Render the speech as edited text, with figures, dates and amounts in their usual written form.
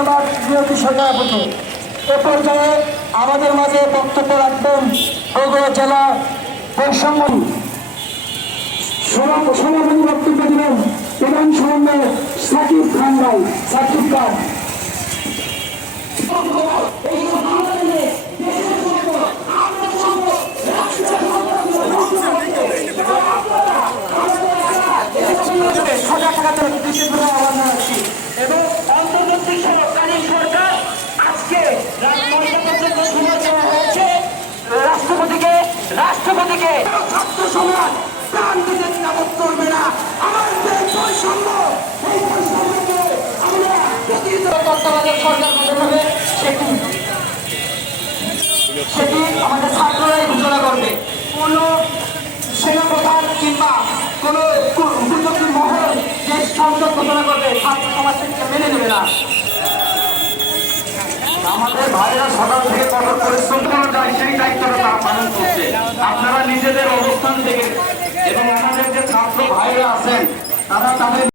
ধন্যবাদ প্রিয় কৃষক আপুকে। এ পর্যায়ে আমাদের মাঝে বক্তব্য রাখবেন বগুড়া জেলা বৈষম্য সমাপনী বক্তব্য দিবেন প্রধান সমন্বয়ক সাকিব খান ভাই। সাকিব খান এবং অন্তর্বর্তীকালীন সরকার আজকে রাষ্ট্রপতিকে ছাত্র সমাজ প্রাণ দিতে নিরাপদ করবে না। আমাদের বৈষম্য এই বৈষম্যকে আমরা প্রতিহিত তত্ত্বাবধায়ক সরকার গঠন হবে সেটি আমাদের ছাত্ররাই ঘোষণা করবে। কোন সেনাপ্রধান কিংবা কোন উপযোগী মহল যে সংসদ ঘোষণা করবে ছাত্র সমাজ থেকে মেনে নেবে না। আমাদের ভাইরা সকাল থেকে কঠোর পরিশ্রম করা যায় সেই দায়িত্বটা তারা পালন করছে। আপনারা নিজেদের অবস্থান থেকে এবং আমাদের যে ছাত্র ভাইরা আছেন তারা তাদের